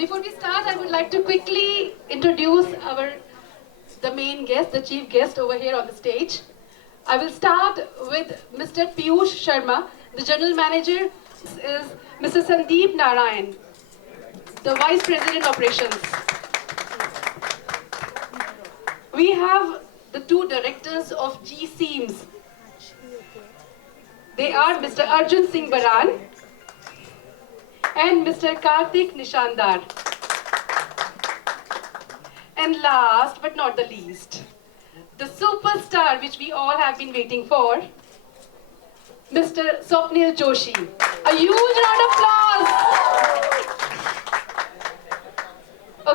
Before we start, I would like to quickly introduce the main guest, the chief guest over here on the stage. I will start with Mr. Piyush Sharma, the general manager. This is Mr. Sandeep Narayan, the vice president operations. We have the two directors of GSeams. They are Mr. Arjun Singh Baran and Mr. Karthik Nishandar. And last but not the least, the superstar which we all have been waiting for, Mr. Swapnil Joshi. A huge round of applause.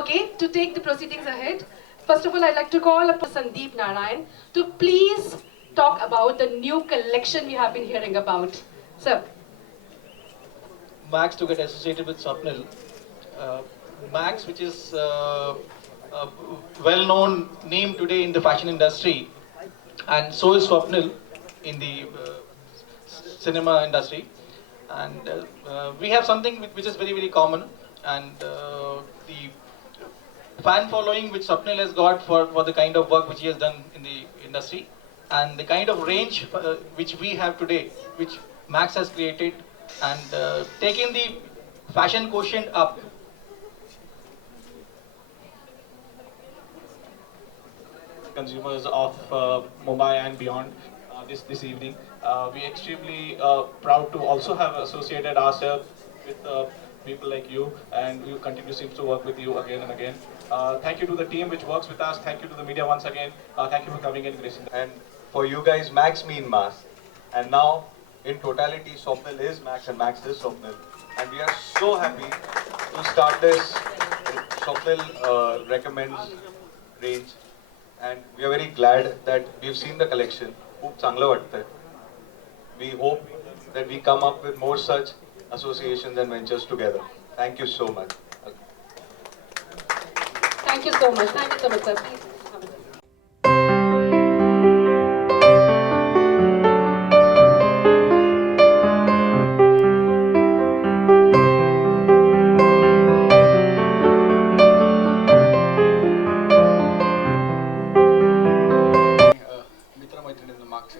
Okay, to take the proceedings ahead, first of all, I'd like to call upon Sandeep Narayan to please talk about the new collection we have been hearing about. Sir. Max to get associated with Swapnil. Max, which is a well-known name today in the fashion industry, and so is Swapnil in the cinema industry. And we have something which is very, very common, and the fan following which Swapnil has got for the kind of work which he has done in the industry, and the kind of range which we have today, which Max has created, and taking the fashion quotient up. Consumers of Mumbai and beyond this evening. We are extremely proud to also have associated ourselves with people like you, and we continue to work with you again and again. Thank you to the team which works with us. Thank you to the media once again. Thank you for coming in, Grace. And for you guys, Max mean mass. And now, in totality, Swapnil is Max and Max is Swapnil. And we are so happy to start this Swapnil recommends range. And we are very glad that we've seen the collection. खूप चांगलं वाटतंय. We hope that we come up with more such associations and ventures together. Thank you so much. Thank you so much. Thank you so much, sir. Please have a seat. मित्रमैत्रिणींना मागचे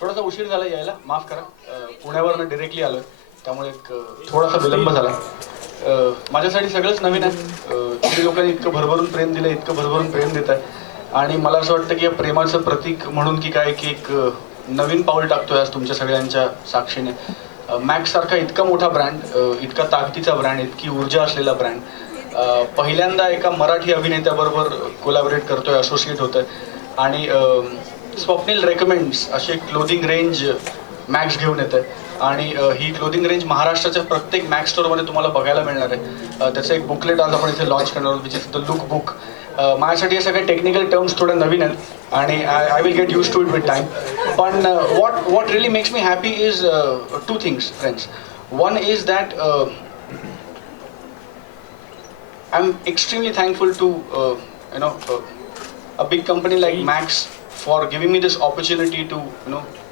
थोडासा उशीर झाला यायला, माफ करा. पुण्यावरनं डिरेक्टली आलोय, त्यामुळे थोडासा विलंब झाला. माझ्यासाठी सगळंच नवीन आहे. तुम्ही लोकांनी इतकं भरभरून प्रेम दिलं, इतकं भरभरून प्रेम देत आहे, आणि मला असं वाटतं की या प्रेमाचं प्रतीक म्हणून की काय की एक नवीन पाऊल टाकतोय आज तुमच्या सगळ्यांच्या साक्षीने. मॅक्स सारखा इतका मोठा ब्रँड, इतका ताकदीचा ब्रँड, इतकी ऊर्जा असलेला ब्रँड पहिल्यांदा एका मराठी अभिनेत्याबरोबर कोलॅबोरेट करतोय, असोसिएट होतोय. आणि स्वप्नील रेकमेंड्स अशी एक क्लोदिंग रेंज मॅक्स घेऊन येते, आणि ही क्लोदिंग रेंज महाराष्ट्राच्या प्रत्येक मॅक्स स्टोअरमध्ये तुम्हाला बघायला मिळणार आहे. त्याचं एक बुकलेट आज आपण इथे लॉन्च करणार आहोत, which is the look book. माझ्यासाठी हे सगळे टेक्निकल टर्म्स थोडे नवीन आहेत, आणि I will get use to it with time. पण what really makes me happy is two things, friends. One is that I'm extremely thankful to a big company like Max for giving me this opportunity to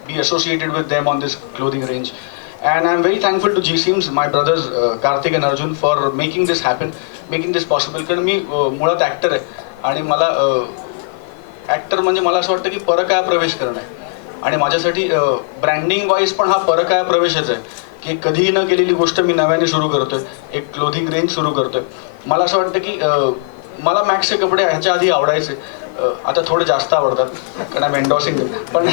be associated with them on this clothing range. And I'm very thankful to GSeams, my brothers Karthik and Arjun, for making this happen, making this possible. कारण मी मुळात actor आहे, आणि मला actor म्हणजे मला असं वाटतं की परकाया प्रवेश करणं आहे. आणि माझ्यासाठी ब्रँडिंग वाईज पण हा परकाया प्रवेशच आहे, की कधीही न केलेली गोष्ट मी नव्याने सुरू करतोय, एक क्लोथिंग रेंज सुरू करतोय. मला असं वाटतं की मला मॅक्सचे कपडे ह्याच्या आधी आवडायचे, आता थोडे जास्त आवडतात कारण आय एम एन्डॉर्सिंग देम. पण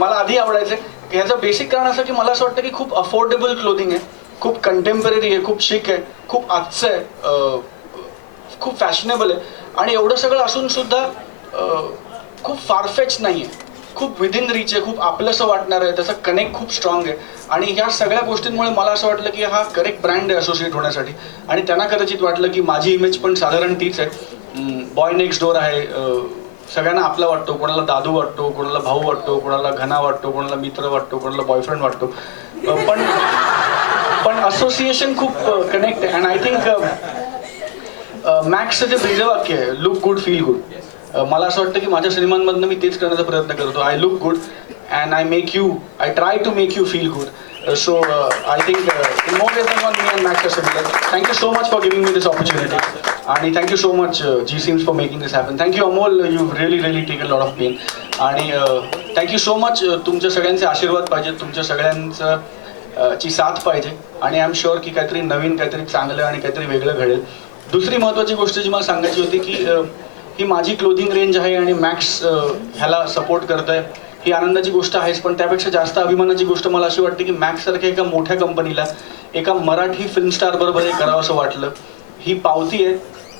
मला आधी आवडायचे. ह्याचं बेसिक कारण असं की मला असं वाटतं की खूप अफोर्डेबल क्लोथिंग आहे, खूप कंटेम्पररी आहे, खूप शिक आहे, खूप आजचं आहे, खूप फॅशनेबल आहे. आणि एवढं सगळं असून सुद्धा खूप फारफेच नाही आहे, खूप विदिन रीच आहे, खूप आपलंसं वाटणार आहे, त्याचा कनेक्ट खूप स्ट्रॉंग आहे. आणि ह्या सगळ्या गोष्टींमुळे मला असं वाटलं की हा करेक्ट ब्रँड आहे असोसिएट होण्यासाठी. आणि त्यांना कदाचित वाटलं की माझी इमेज पण साधारण तीच आहे, बॉय नेक्स्ट डोअर आहे, सगळ्यांना आपला वाटतो, कोणाला दादू वाटतो, कोणाला भाऊ वाटतो, कोणाला घना वाटतो, कोणाला मित्र वाटतो, कोणाला बॉयफ्रेंड वाटतो. पण असोसिएशन खूप कनेक्ट आहे. अँड आय थिंक मॅक्सचं जे ब्रीदवाक्य आहे, लुक गुड फील गुड, मला असं वाटतं की माझ्या सिनेमांमधनं मी तेच करण्याचा प्रयत्न करतो. I look good and I try to make you feel good. So I think in more ways than one, me and Max are similar. Thank you so much for giving me this opportunity. And thank you so much G-Seams for making this happen. Thank you Amol, you've really taken a lot of pain. And thank you so much. तुमच्या सगळ्यांचे आशीर्वाद पाहिजे, तुमच्या सगळ्यांचं ची साथ पाहिजे. आणि आय एम शुअर की काहीतरी नवीन, काहीतरी चांगलं आणि काहीतरी वेगळं घडेल. दुसरी महत्त्वाची गोष्ट जी मला सांगायची होती की ही माझी क्लोथिंग रेंज आहे आणि मॅक्स ह्याला सपोर्ट करत आहे, ही आनंदाची गोष्ट आहेच. पण त्यापेक्षा जास्त अभिमानाची गोष्ट मला अशी वाटते की मॅक्ससारख्या एका मोठ्या कंपनीला एका मराठी फिल्म स्टार बरोबर हे करावं असं वाटलं. ही पावती आहे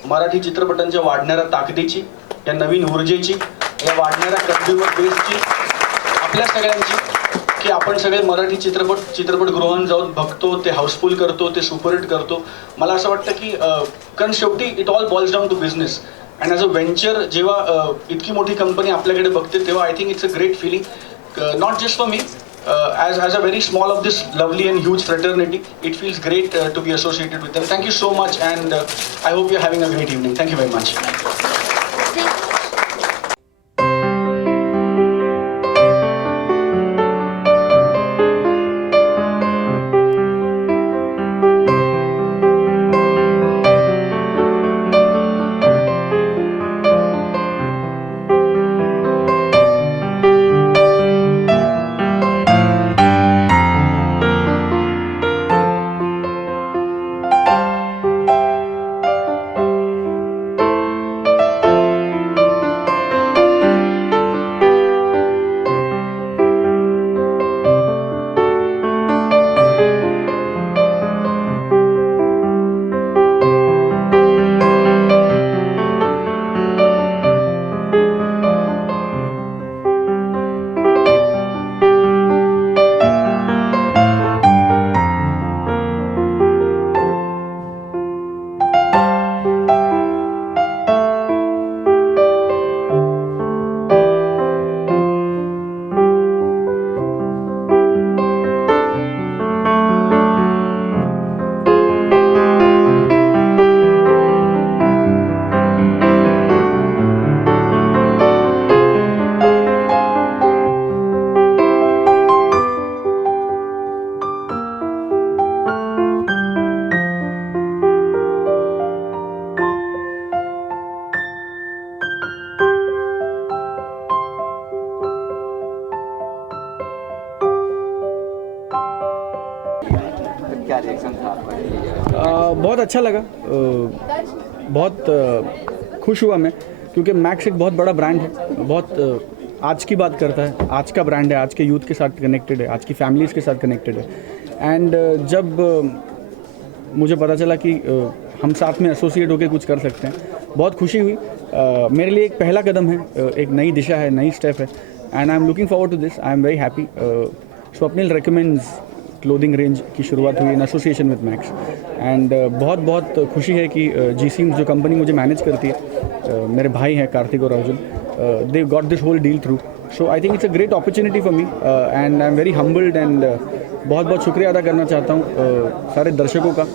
मराठी चित्रपटांच्या वाढणाऱ्या ताकदीची, या नवीन ऊर्जेची, या वाढणाऱ्या कंझ्युमर बेसची, आपल्या सगळ्यांची, की आपण सगळे मराठी चित्रपटगृहांत जाऊन बघतो, ते हाऊसफुल करतो, ते सुपरहिट करतो. मला असं वाटतं की कारण शेवटी it all boils down to business. And as a venture जेव्हा इतकी मोठी कंपनी आपल्याकडे बघते तेव्हा I think it's a great feeling, not just for me, as a very small of this lovely and huge fraternity, it feels great to be associated with them. Thank you so much, and I hope you're having a great evening. Thank you very much. बहुत अच्छा लगा, बहुत खुश हुआ मैं, क्योंकि max एक बहुत बड़ा ब्रांड है, बहुत आज की बात करता है, आज का ब्रांड है, आज के यूथ के साथ कनेक्टेड है, आज की फैमिलीज़ के साथ कनेक्टेड है. एंड जब मुझे पता चला कि हम साथ में एसोसिएट होकर कुछ कर सकते हैं, बहुत खुशी हुई. मेरे लिए एक पहला कदम है, एक नई दिशा है, नई स्टेप है, and I am looking forward to this. I am very happy. Swapnil recommends clothing range की शुरुआत हुई in association with Max. And बहुत खुशी है कि G-Seams जो कंपनी मुझे मैनेज करती है, मेरे भाई हैं कार्तिक और Arjun, they got this whole deal through. So I think it's a great opportunity for me, and I am very humbled. And बहुत शुक्रिया अदा करना चाहता हूँ सारे दर्शकों का,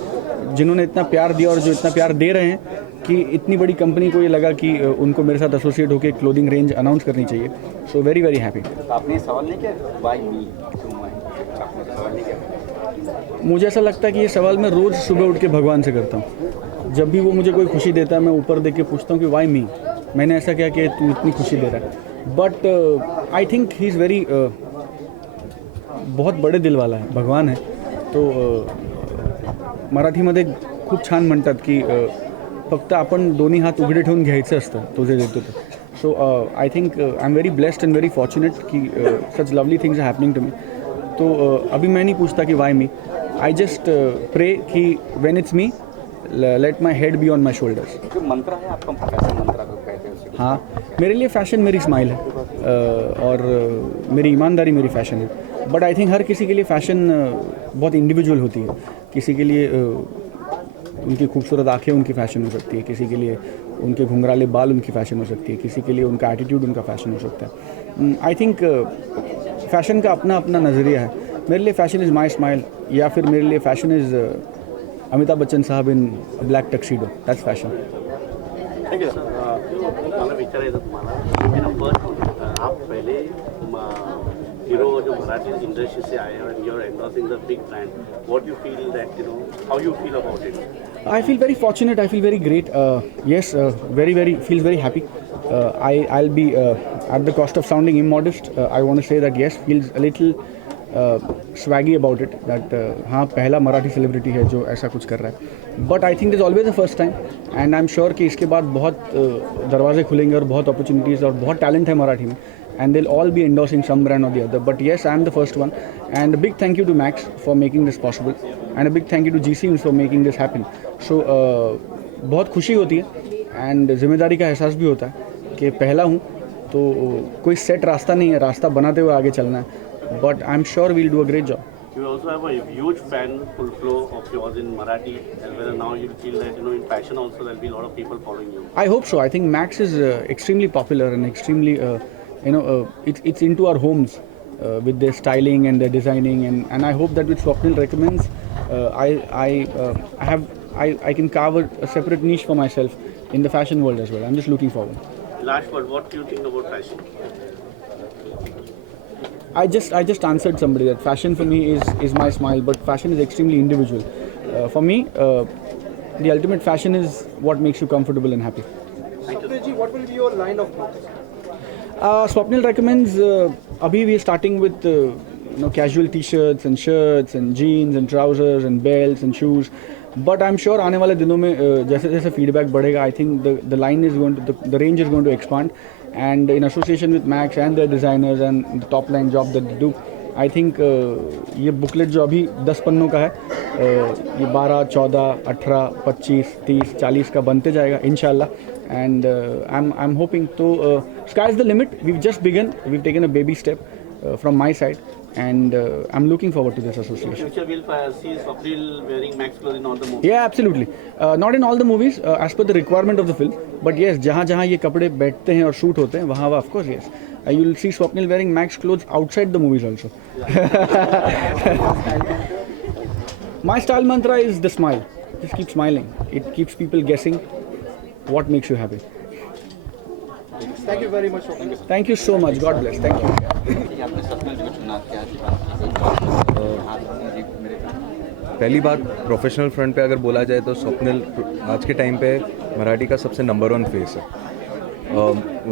जिन्होंने इतना प्यार दिया और जो इतना प्यार दे रहे हैं कि इतनी बड़ी कंपनी को ये लगा कि उनको मेरे साथ एसोसिएट होकर क्लोथिंग रेंज अनाउंस करनी चाहिए. So very happy. आपने सवाल नहीं किया व्हाई मी, आपने सवाल नहीं किया? मुझे ऐसा लगता है कि ये सवाल मैं रोज़ सुबह उठ के भगवान से करता हूँ. जब भी वो मुझे कोई खुशी देता है, मैं ऊपर देख के पूछता हूँ कि वाई मी, मैंने ऐसा क्या कि तू इतनी खुशी दे रहा है. But I think he is very, बहुत बड़े दिल वाला है, भगवान है. तो मराठीमध्ये खूप छान म्हणतात की फक्त आपण दोन्ही हात उघडे ठेवून घ्यायचं असतं, तो जे देतो ते. So I think I am very blessed and very fortunate कि such lovely things are happening to me. तो अभी मैं नहीं पूछता कि why me, I just pray कि when it's me, let my head be on my shoulders. जो मंत्र है आपका, फैशन मंत्र को कहते हैं. हाँ, मेरे लिए फ़ैशन मेरी स्माइल है, और मेरी ईमानदारी मेरी फ़ैशन है. बट आई थिंक हर किसी के लिए फ़ैशन बहुत इंडिविजुअल होती है. किसी के लिए उनकी खूबसूरत आँखें उनकी फ़ैशन हो सकती है, किसी के लिए उनके घुंघराले बाल उनकी फ़ैशन हो सकती है, किसी के लिए उनका एटीट्यूड उनका फ़ैशन हो सकता है. आई थिंक फ़ैशन का अपना अपना नज़रिया है. मेरे लिए फ़ैशन इज़ माई स्माइल, या फिर मेरे लिए फ़ैशन इज़ अमिताभ बच्चन साहब इन black tuxedo. That's fashion. Thank you. मला विचारायचं तुम्हाला, आप पहले जो मराठी इंडस्ट्री से आए हैं, and you're endorsing the big brand. What you feel that, how you feel about it? I feel very fortunate. I feel very great. Yes, feels very happy. I'll be at the cost of sounding immodest. I want to say that yes, feels a little swaggy about it. That हाँ पहला Marathi celebrity है जो ऐसा कुछ कर रहा है. But I think there's always a first time, and I'm sure कि इसके बाद बहुत दरवाजे खुलेंगे और बहुत opportunities और बहुत talent है मराठी में. And they'll all be endorsing some brand or the other. But yes, I'm the first one. And a big thank you to Max for making this possible. And a big thank you to GCMs for making this happen. So, बहुत खुशी होती है and जिम्मेदारी का एहसास भी होता है कि पहला हूँ तो कोई सेट रास्ता नहीं है, रास्ता बनाते हुए आगे चलना है. But I'm sure we'll do a great job. You also have a huge fan full flow of yours in Marathi, as well as now you feel that in fashion also there'll be a lot of people following you. I hope so. I think Max is extremely popular and extremely it's into our homes with their styling and their designing, and I hope that with Swapnil recommends I can carve a separate niche for myself in the fashion world as well. I'm just looking forward. Last word, what do you think about fashion? I just answered somebody that fashion for me is my smile, but fashion is extremely individual. For me, the ultimate fashion is what makes you comfortable and happy. Swapnil ji, what will be your line of clothes? Swapnil recommends, abhi we are starting with casual t-shirts and shirts and jeans and trousers and belts and shoes. But I'm sure आने वाले दिनों में जैसे feedback बढ़ेगा, I think the line is going to, the range is going to expand, and in association with Max and their designers and the top line job that they do, I think ये booklet जो अभी 10 पन्नों का है, ये 12, 14, 18, 25, 30, 40 का बनते जाएगा इंशाल्लाह. And I'm hoping to sky's the limit. We've just begun. We've taken a baby step from my side, and I'm looking forward to this association. In future, we'll see Swapnil wearing Max clothes in all the movies. Yeah, absolutely. Not in all the movies, as per the requirement of the film. But yes, जहाँ ये कपड़े बैठते हैं और shoot होते हैं, वहाँ of course yes. You'll see Swapnil wearing Max clothes outside the movies also. My style mantra is the smile. Just keep smiling. It keeps people guessing what makes you happy. Thank you very much. Thank you so much. God bless. Thank you. पहली बात professional front पे अगर बोला जाए तो स्वप्निल आज के time पे मराठी का सबसे नंबर 1 फेस है.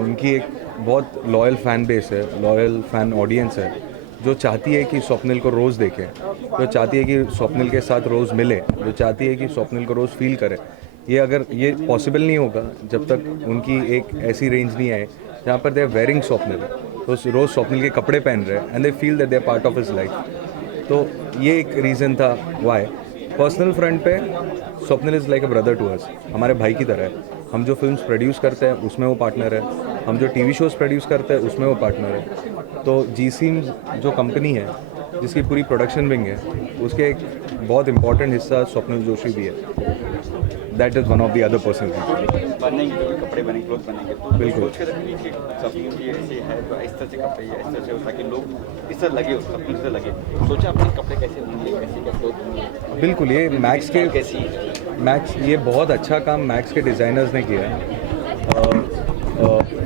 उनकी एक बहुत लॉयल फैन बेस है, लॉयल फैन ऑडियंस है जो चाहती है कि स्वप्निल को रोज़ देखे, जो चाहती है कि स्वप्निल के साथ रोज़ मिले, जो चाहती है कि स्वप्निल को रोज़ फील करे. ये पॉसिबल नहीं होगा जब तक उनकी एक ऐसी रेंज नहीं आए जहाँ पर दे आर वेयरिंग स्वप्निल, तो रोज़ स्वप्निल के कपड़े पहन रहे हैं and they feel that they are part of his life. तो ये एक रीज़न था वाई. पर्सनल फ्रंट पे Swapnil is like a brother to us, हमारे भाई की तरह है. हम जो फिल्म्स प्रोड्यूस करते हैं उसमें वो पार्टनर है, हम जो टीवी शोज़ प्रोड्यूस करते हैं उसमें वो पार्टनर है. तो GCMs जो कंपनी है जिसकी पूरी प्रोडक्शन विंग है उसके एक बहुत इंपॉर्टेंट हिस्सा स्वप्निल जोशी भी है. That is one of the other person. बनेंगे तो कपड़े बनेंगे, क्लोथ बनेंगे तो बिल्कुल. सोच के रखनी कि स्वप्निल जी ऐसे है तो इस तरह से कपड़े या इस तरह से हो ताकि लोग इस तरह लगे, स्वप्निल से लगे. सोचा अपने कपड़े कैसे होंगे, कैसे क्या क्लोथ होंगे. बिल्कुल. ये मैक्स के ये बहुत अच्छा काम मैक्स के डिज़ाइनर्स ने किया है.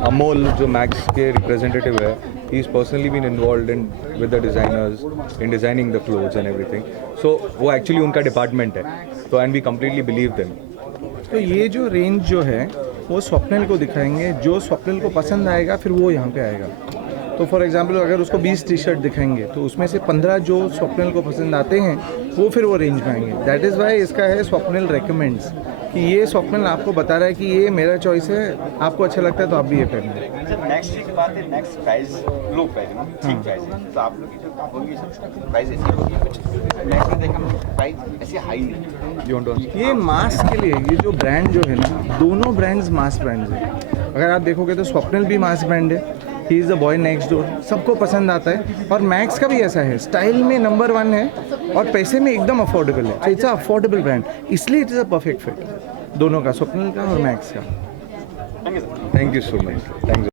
अमोल जो मैक्स के रिप्रेजेंटेटिव है, he is personally been involved in with the designers in designing the clothes and everything. So वो actually उनका डिपार्टमेंट है. तो and we completely believe them. तो ये जो रेंज जो है वो स्वप्निल को दिखाएंगे, जो स्वप्निल को पसंद आएगा फिर वो यहाँ पे आएगा. तो फॉर एग्जांपल अगर उसको 20 टी-शर्ट दिखाएंगे तो उसमें से 15 जो स्वप्निल को पसंद आते हैं वो फिर वो रेंज में आएंगे. दैट इज़ वाई इसका है स्वप्निल रेकमेंड्स, कि ये स्वप्निल आपको बता रहा है कि ये मेरा चॉइस है, आपको अच्छा लगता है तो आप भी ये पहनिए. नेक्स्ट की बात है, नेक्स्ट प्राइस लो प्राइस है, ठीक प्राइस है. तो आप लोग की जो होंगी प्राइस ऐसी होगी, कुछ नेक्स्ट में देखा प्राइस ऐसी हाई नहीं. ये मास के लिए ये जो ब्रांड जो है ना, दोनों ब्रांड्स मास ब्रांड्स हैं. अगर आप देखोगे तो स्वप्निल भी मास ब्रांड है, he is the boy next door, सबको पसंद आता है. और मैक्स का भी ऐसा है, स्टाइल में नंबर 1 है और पैसे में एकदम अफोर्डेबल है. तो इट्स अ अफोर्डेबल ब्रांड, इसलिए it is a perfect fit दोनों का, स्वप्निल का और मैक्स का. Thank you so much. Thanks.